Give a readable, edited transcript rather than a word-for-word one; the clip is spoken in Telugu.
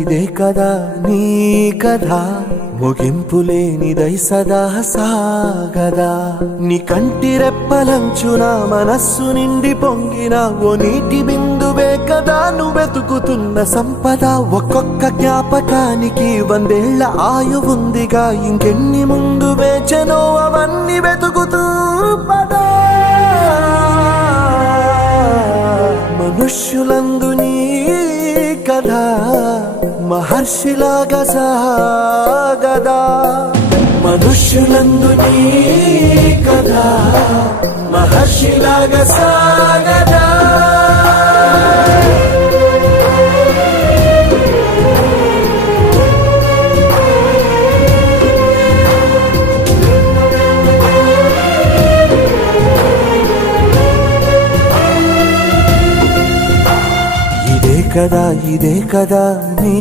ఇదే కదా నీ కథ ముగింపులేనిదై సదా సాగదా నీ కంటి రెప్పలంచున మనస్సు నిండి పొంగిన ఓ నీటి బిందువే కదా నువ్వెతుకుతున్న సంపద ఒక్కొక్క జ్ఞాపకానికి 100 ఏళ్ల ఆయువుందిగా ఇంకెన్ని ముందు వేచనో అవన్నీ వెతుకుతూ పదా మనుష్యులందు నీ కథ మహర్షిలాగా సాగదా మనుష్యులందు నీ కథ మహర్షిలాగా సాగదా ఇదే కదా నీ